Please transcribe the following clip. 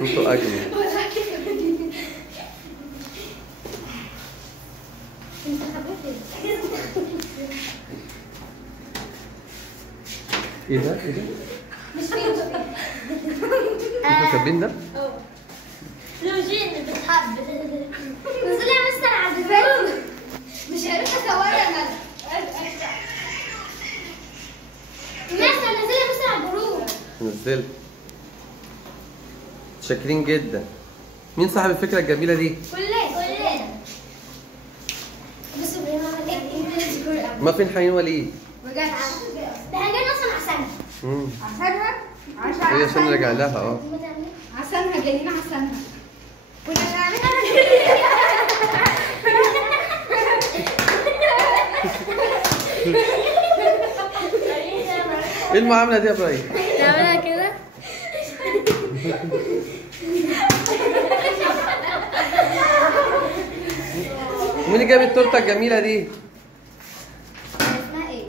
انتوا اجمل. ايه ده؟ ايه ده؟ مش فين انتوا كاتبين ده؟ لوجين بتحب نزل يا مستر عبد الفتاح. مش عارفه اصورها انا. مستر نزل يا مستر على الجروب. نزلت. شاكرين جدا. مين صاحب الفكرة الجميلة دي؟ كلنا. بصوا ابراهيم عمل ايه؟ ما فين حنين وليد؟ بجد ده احنا جايين اصلا عشانها. هي عشان رجع لها عشانها جايين عشانها. كنا بنعملها. ايه المعاملة دي يا ابراهيم؟ نعملها كده. مين اللي جاب التورته الجميله دي؟